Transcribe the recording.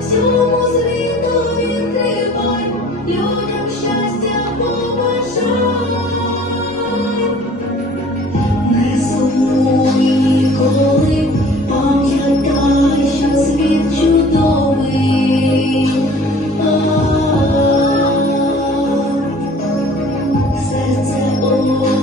всьому світу відкривай, людям щастя побажай. Не сумуй ніколи, пам'ятай, що світ чудовий. Серце охоче